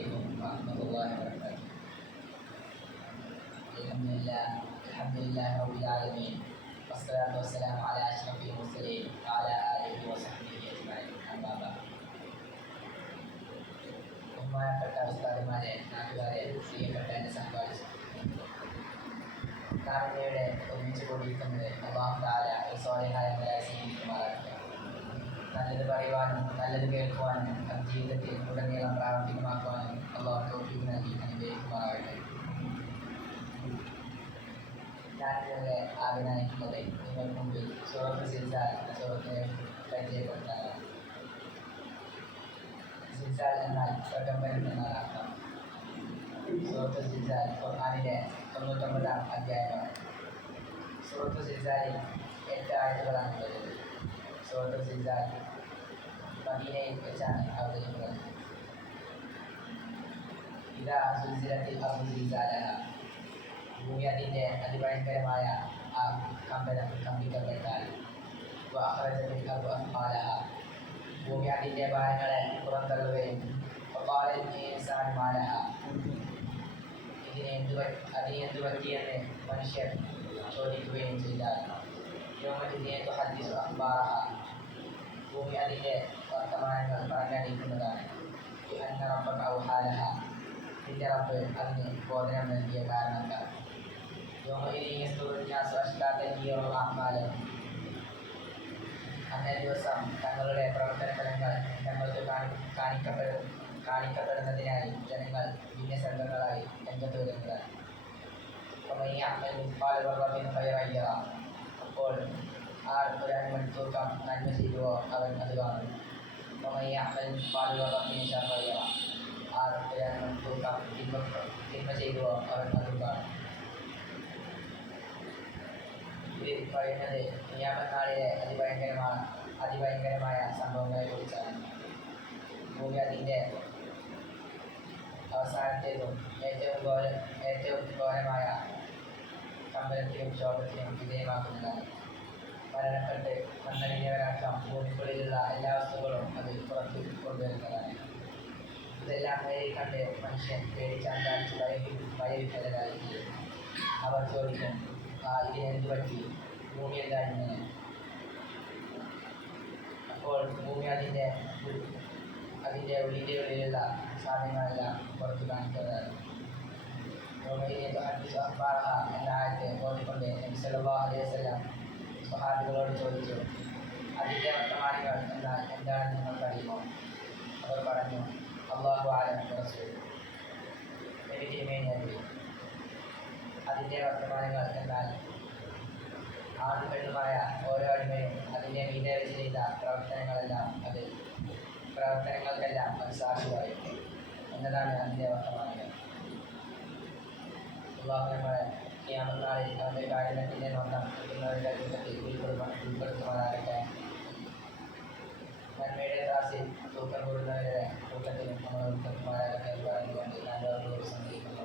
عليكم ورحمة الله وبركاته. الحمد لله رب العالمين والصلاة والسلام على أشرف المرسلين وعلى آله وصحبه أجمعين. أما بعد. ബഹുമാനപ്പെട്ട ഉസ്താദുമാരെ, നാട്ടുകാരെ, പ്രിയപ്പെട്ട എൻ്റെ സഹപാഠിച്ചു, നാം ഇവിടെ ഒന്നിച്ചു കൂടിയിരിക്കുന്നത് അല്ലാഹു തആല ഒരു സ്വാലിഹായ അമലായി സ്വീകരിക്കുമാറാകട്ടെ. നല്ലത് പറയുവാനും നല്ലത് കേൾക്കുവാനും അത് ജീവിതത്തിൽ ഉടനീളം പ്രാവർത്തികമാക്കുവാനും അല്ലാഹു തൗഫീഖ് നൽകി അനുഗ്രഹിക്കുമാറാകട്ടെ. ഞാനിവിടെ ആഗ്രഹിക്കുന്നത് നിങ്ങൾക്ക് മുമ്പിൽ സൂറത്തുൽ സിൽസാൽ എന്ന സൂറത്തിനെ പരിചയപ്പെടുത്താനാണ്. സിൽസാൽ എന്നാൽ പ്രകമ്പനം എന്നാണ് അർത്ഥം. സൂറത്തുൽ സിൽസാൽ ഖുർആനിലെ 99-ാം അധ്യായമാണ്. സൂറത്തുൽ സിൽസാലിൽ 8 ആയത്തുകളാണുള്ളത്. സൂറത്തുൽ സിൽസാൽ മദീനയിൽ വെച്ചാണ് അവതരിക്കുന്നത്. ഇദാ സുൽസിലത്തിൽ അർദു സിൽസാലഹാ, ഭൂമി അതിൻ്റെ അതിഭയങ്കരമായ ആ കമ്പിക്കപ്പെട്ടാൽ, വഅഖ്റജത്തിൽ അർദു അസ്ഖാലഹാ, ഭൂമി അതിൻ്റെ ഭാരങ്ങളെ പുറന്തള്ളുകയും, വഖാലൽ ഇൻസാനു മാ ലഹാ, അതിനെന്തു പറ്റിയെന്ന് മനുഷ്യർ ചോദിക്കുകയും ചെയ്താൽ, യൗമഇദിൻ തുഹദ്ദിസു അഖ്ബാറഹാ, ഭൂമി അതിൻ്റെ വർത്തമാനങ്ങൾ പറഞ്ഞറിയിക്കുന്നതാണ്. ബിഅന്ന റബ്ബക ഔഹാ ലഹാ, നിന്റെ റബ്ബ് അതിന് ബോധനം നൽകിയ കാരണത്താൽ. യൗമഇദിൻ യസ്ദുറുൻ നാസു അശ്താതൻ ലിയറൗ അഅ്മാലഹും, അന്നേ ദിവസം തങ്ങളുടെ പ്രവർത്തന ഫലങ്ങൾ തങ്ങൾക്ക് കാണിക്കപ്പെടുന്നതിനായി ജനങ്ങൾ ഭിന്നസംഘങ്ങളായി രംഗത്ത് വരുന്നതാണ്. അപ്പോൾ ആർ ഒരു അണിമണിത്തൂക്കം നന്മ ചെയ്തുവോ അവൻ അത് കാണും. ആർ ഒരു അണിമണിത്തൂക്കം തിന്മ ചെയ്തുവോ അവൻ അതും കാണും. ഇത് പറയുന്നത് ഖിയാമത്ത് നാളിലെ അതിഭയങ്കരമായ സംഭവങ്ങളെ കുറിച്ചാണ്. ഭൂമി അതിൻ്റെ അവസാനത്തേതും ഏറ്റവും ഘോരമായ കമ്പനത്തിനും ക്ഷോഭത്തിനും വിധേയമാക്കുന്നതാണ്. മരണപ്പെട്ട് മണ്ണടിഞ്ഞവരടക്കം ഭൂമിക്കുള്ളിലുള്ള എല്ലാ വസ്തുക്കളും അത് പുറത്ത് കൊണ്ടുവരുന്നതാണ്. ഇതെല്ലാം നേരിൽ കണ്ട് മനുഷ്യൻ പേടിച്ചണ്ടാടിച്ച് ഭയവിഹ്വലരായി തീരും. അവർ ചോദിക്കും, ഇതിനെന്തു പറ്റി, ഭൂമി എന്താ ഇങ്ങനെ? അപ്പോൾ ഭൂമി അതിൻ്റെ ഉള്ളിലുള്ള സാധനങ്ങളെല്ലാം പുറത്ത് കാണിക്കുന്നതാണ്. എന്ന ആയത്തെ ഓതിക്കൊണ്ട് നബി സല്ലല്ലാഹു അലൈഹി വസല്ലം സ്വഹാബികളോട് ചോദിച്ചു, അതിൻ്റെ വർത്തമാനങ്ങൾ എന്നാൽ എന്താണെന്ന് നിങ്ങൾക്കറിയുമോ? അവർ പറഞ്ഞു, അല്ലാഹു അഅലം വറസൂലുഹു, നബി തിരുമേനി അറിയും. അതിൻ്റെ വർത്തമാനങ്ങൾ എന്നാൽ ആണും പെണ്ണുമായ ഓരോ അടിമയും അതിൻ്റെ മീതെ വെച്ച് ചെയ്ത പ്രവർത്തനങ്ങൾക്കെല്ലാം അത് സാക്ഷിയായി എന്നതാണ് അതിൻ്റെ വർത്തമാനങ്ങൾ. അല്ലാഹു നമ്മളെ ഖിയാമത്ത് നാളിൽ അവൻ്റെ കാരുണ്യത്തിൻ്റെ നോട്ടം കിട്ടുന്നവരുടെ കൂട്ടത്തിൽ ഉൾപ്പെടുത്തുമാറാകട്ടെ. നന്മയുടെ ക്ലാസ്സിൽ തൂക്കം കൂടുന്നവരുടെ കൂട്ടത്തിലും നമ്മൾ ഉൾപ്പെടുത്തുമാറാകട്ടെ എന്ന് പറഞ്ഞുകൊണ്ട് ഞാൻ സംഗ്രഹിക്കുന്നു.